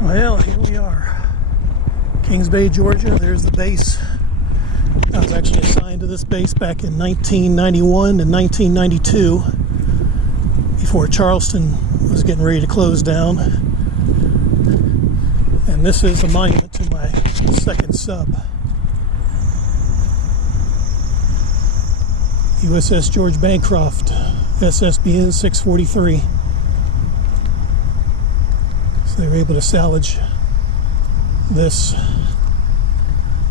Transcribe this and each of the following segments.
Well, here we are, Kings Bay, Georgia. There's the base. I was actually assigned to this base back in 1991 and 1992, before Charleston was getting ready to close down. And this is a monument to my second sub, USS George Bancroft, SSBN 643. So they were able to salvage this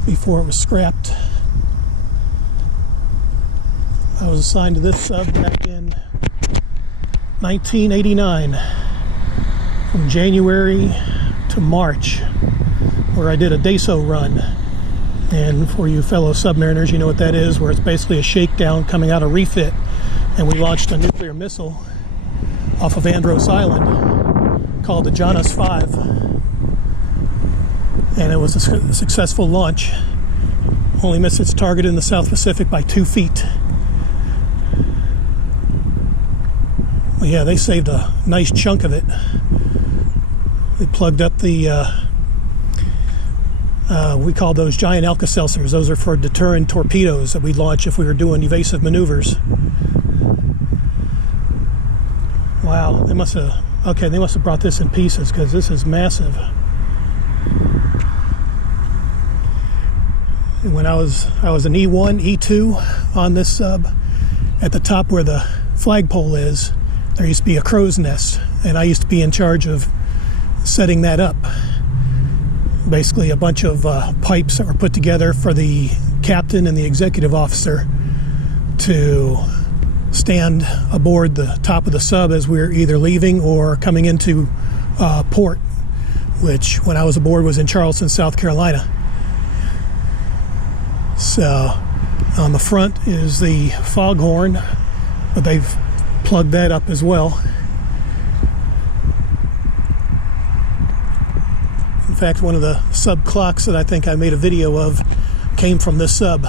before it was scrapped. I was assigned to this sub back in 1989, from January to March, where I did a DESO run. And for you fellow submariners, you know what that is, where it's basically a shakedown coming out of refit. And we launched a nuclear missile off of Andros Island called the Janus 5. And it was a successful launch. Only missed its target in the South Pacific by 2 feet. Well, yeah, they saved a nice chunk of it. They plugged up the, we call those giant Alka-Seltzers. Those are for deterrent torpedoes that we'd launch if we were doing evasive maneuvers. Wow, they must have brought this in pieces, because this is massive. And when I was an E1, E2 on this sub, at the top where the flagpole is, there used to be a crow's nest, and I used to be in charge of setting that up. Basically a bunch of pipes that were put together for the captain and the executive officer to stand aboard the top of the sub as we were either leaving or coming into port, which when I was aboard was in Charleston, South Carolina. So on the front is the foghorn, but they've plugged that up as well. In fact, one of the sub clocks that I think I made a video of came from this sub.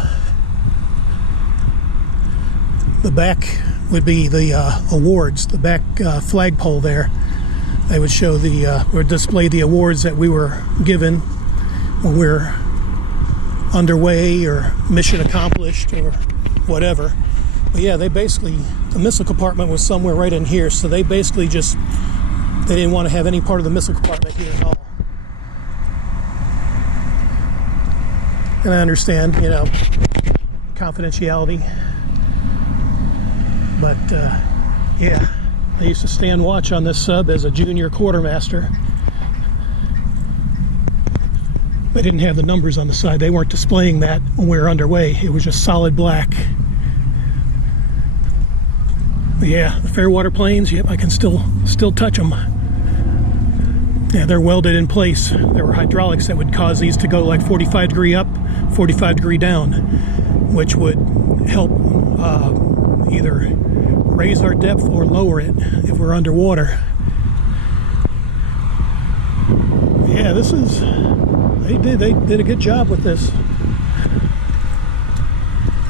The back would be the awards, the back flagpole there. They would show or display the awards that we were given when we were underway or mission accomplished or whatever. But yeah, they basically, the missile compartment was somewhere right in here, so they basically just They didn't want to have any part of the missile compartment here at all. And I understand, you know, confidentiality. But, yeah, I used to stand watch on this sub as a junior quartermaster. They didn't have the numbers on the side. They weren't displaying that when we were underway. It was just solid black. But yeah, the Fairwater planes, yep, I can still touch them. Yeah, they're welded in place. There were hydraulics that would cause these to go like 45 degree up, 45 degree down, which would help either raise our depth or lower it if we're underwater. Yeah, this is, they did a good job with this.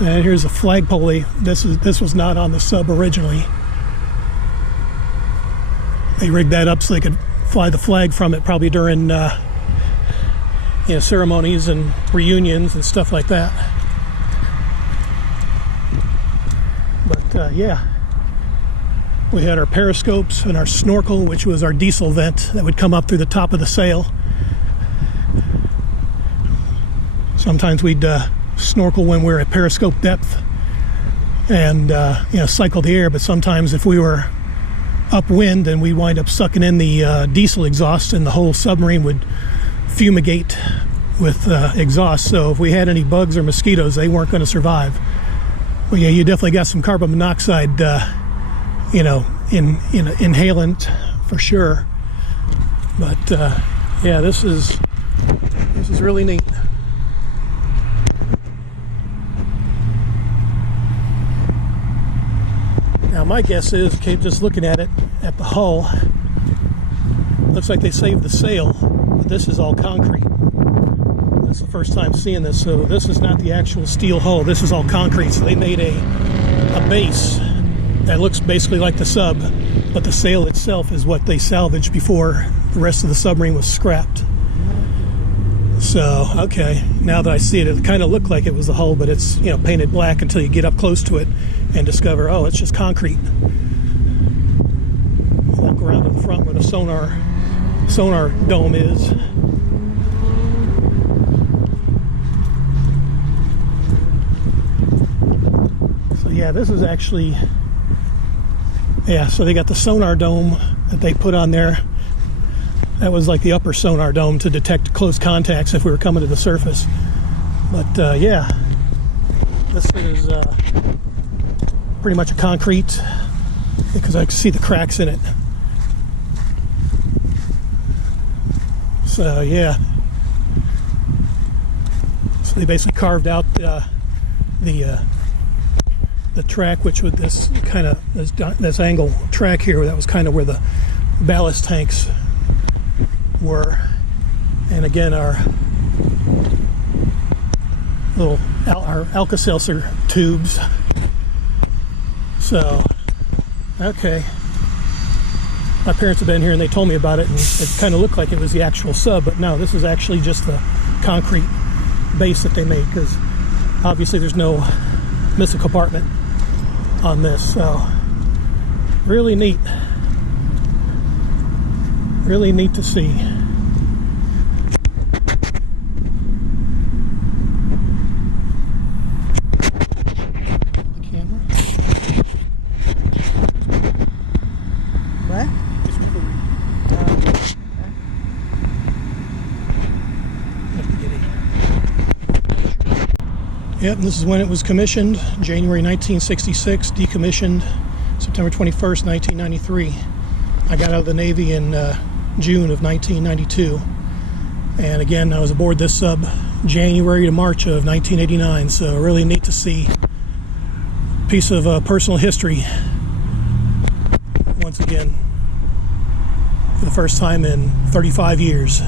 And here's a flagpole. This was not on the sub originally. They rigged that up so they could fly the flag from it, probably during you know, ceremonies and reunions and stuff like that. But yeah, we had our periscopes and our snorkel, which was our diesel vent that would come up through the top of the sail. Sometimes we'd snorkel when we were at periscope depth and you know, cycle the air, but sometimes if we were upwind, and we wind up sucking in the diesel exhaust, and the whole submarine would fumigate with exhaust. So if we had any bugs or mosquitoes, they weren't going to survive. Well, yeah, you definitely got some carbon monoxide, you know, in inhalant for sure. But yeah, this is really neat. Now my guess is, okay, just looking at it, at the hull, looks like they saved the sail, but this is all concrete. That's the first time seeing this, so this is not the actual steel hull. This is all concrete, so they made a base that looks basically like the sub, but the sail itself is what they salvaged before the rest of the submarine was scrapped. So, okay, now that I see it, it kind of looked like it was the hull, but it's, you know, painted black until you get up close to it and discover, oh, it's just concrete. Walk around in front where the sonar dome is. So yeah, this is actually, yeah, so they got the sonar dome that they put on there. That was like the upper sonar dome to detect close contacts if we were coming to the surface. But yeah, this is pretty much a concrete, because I can see the cracks in it. So yeah, so they basically carved out the track, which with this kind of this angle track here, that was kind of where the ballast tanks were. And again, our little our Alka-Seltzer tubes. So, okay. My parents have been here and they told me about it, and it kind of looked like it was the actual sub, but no, this is actually just the concrete base that they made, because obviously there's no missile compartment on this. So, really neat. Really neat to see. Yep, and this is when it was commissioned, January 1966, decommissioned September 21st, 1993. I got out of the Navy in June of 1992. And again, I was aboard this sub January to March of 1989, so really neat to see a piece of personal history once again for the first time in 35 years.